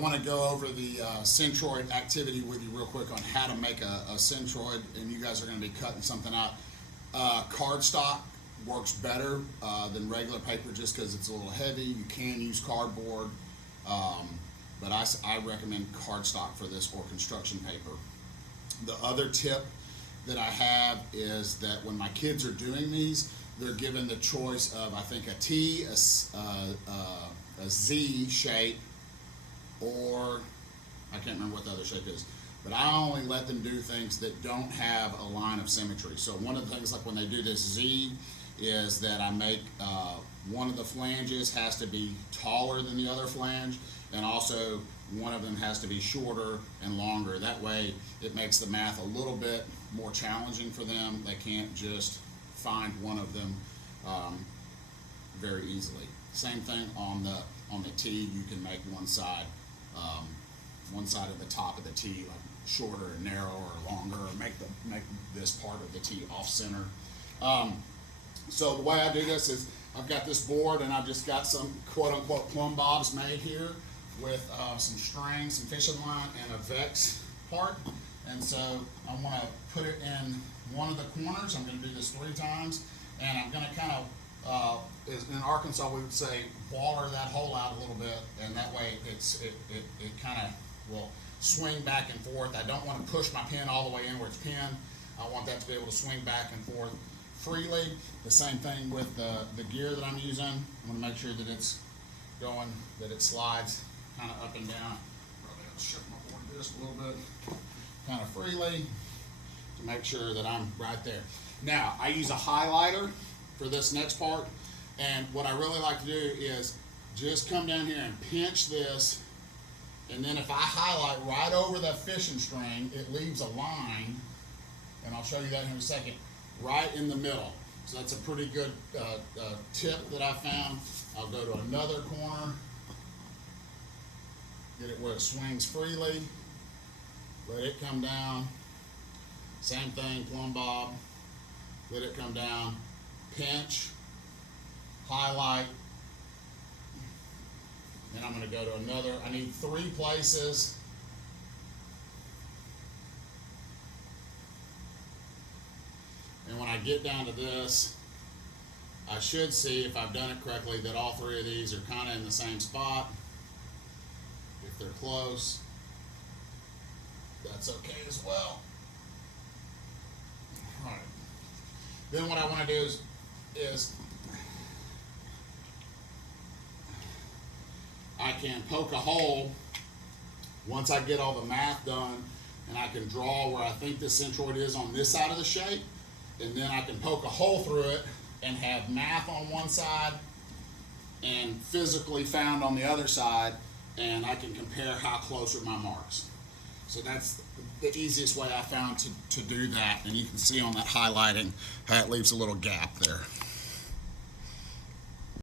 want to go over the Centroid activity with you real quick on how to make a Centroid, and you guys are going to be cutting something out. Cardstock works better than regular paper just because it's a little heavy. You can use cardboard, but I recommend cardstock for this, or construction paper. The other tip that I have is that when my kids are doing these, they're given the choice of, I think, a T, a Z shape, or I can't remember what the other shape is, but I only let them do things that don't have a line of symmetry. So one of the things, like when they do this Z, is that I make one of the flanges has to be taller than the other flange, and also one of them has to be shorter and longer. That way it makes the math a little bit more challenging for them. They can't just find one of them very easily. Same thing on the T. You can make one side of the top of the T like shorter and narrower or longer, or make this part of the T off center. So the way I do this is I've got this board, and I've just got some quote unquote plumb bobs made here with some string, some fishing line, and a Vex part. And so I want to put it in one of the corners. I'm going to do this 3 times, and I'm going to kind of, in Arkansas we would say, waller that hole out a little bit, and that way it kind of will swing back and forth. I don't want to push my pin all the way in where it's pinned. I want that to be able to swing back and forth freely. The same thing with the gear that I'm using. I want to make sure that it's going, that it slides kind of up and down. Probably have to shift my board just a little bit, kind of freely, to make sure that I'm right there. Now, I use a highlighter for this next part, and what I really like to do is just come down here and pinch this, and then if I highlight right over that fishing string, it leaves a line, and I'll show you that in a second, right in the middle. So that's a pretty good tip that I found. I'll go to another corner, get it where it swings freely, let it come down. Same thing, plumb bob, let it come down, pinch, highlight, then I'm going to go to another. I need 3 places. And when I get down to this, I should see, if I've done it correctly, that all 3 of these are kind of in the same spot. If they're close, that's okay as well. All right. Then what I want to do is I can poke a hole once I get all the math done, and I can draw where I think the centroid is on this side of the shape, and then I can poke a hole through it and have math on one side and physically found on the other side, and I can compare how close are my marks. So that's the easiest way I found to do that, and you can see on that highlighting how it leaves a little gap there.